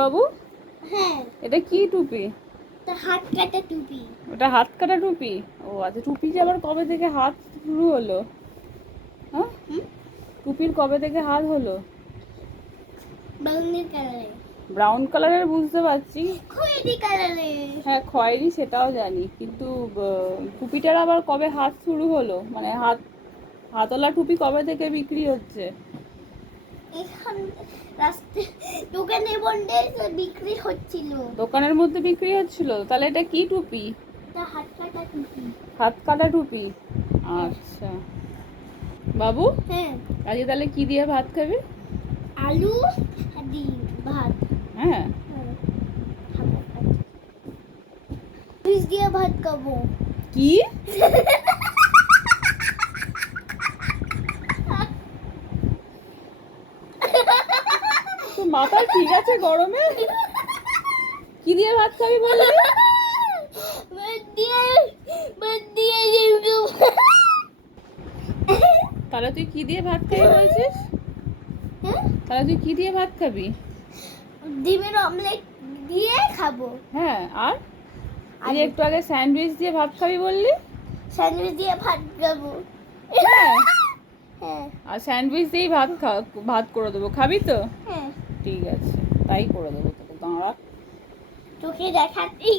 বাবু? হ্যাঁ, এটা কি টুপি? এটা হাত কাটা টুপি। ওটা হাত কাটা টুপি? ও আচ্ছা, টুপি যে আবার কবে থেকে হাত শুরু হলো? হ্যাঁ, টুপির কবে থেকে হাত হলো? ব্রাউনি কালারে, ব্রাউন কালারের বুঝতে পারছি। খয়েরি কালারে। হ্যাঁ, খয়েরি সেটাও জানি, কিন্তু টুপিটার আবার কবে হাত শুরু হলো, মানে হাতওয়ালা টুপি কবে থেকে বিক্রি হচ্ছে? এখন রাস্তায় দোকানের বন্ধে বিক্রি হচ্ছিল। দোকানের মধ্যে বিক্রি হচ্ছিল? তাহলে এটা কি টুপি? এটা হাত কাটা টুপি। হাত কাটা টুপি? আচ্ছা বাবু, হ্যাঁ, আজকে তাহলে কি দিয়ে ভাত খাবি? আলু আর ডিম ভাত। হ্যাঁ, ফিশ দিয়ে ভাত খাবো। কি? তোর মাথা ঠিক আছে গরমে? কি দিয়ে ভাত খাবি বললি? ভাত দিয়ে ডিম খাবো। তাহলে তুই কি দিয়ে ভাত খাবি বলছিস? হ্যাঁ? তাহলে তুই কি দিয়ে ভাত খাবি? ডিমের অমলেট দিয়ে খাবো। হ্যাঁ, আর তুই একটু আগে স্যান্ডউইচ দিয়ে ভাত খাবি বললি? স্যান্ডউইচ দিয়ে ভাত খাবো। হ্যাঁ, হ্যাঁ, আর স্যান্ডউইচ দিয়েই ভাত করে দেবো, খাবি তো? হ্যাঁ, ঠিক আছে, তাই করে দেবো তোকে, দাঁড়া। তোকে দেখাচ্ছি।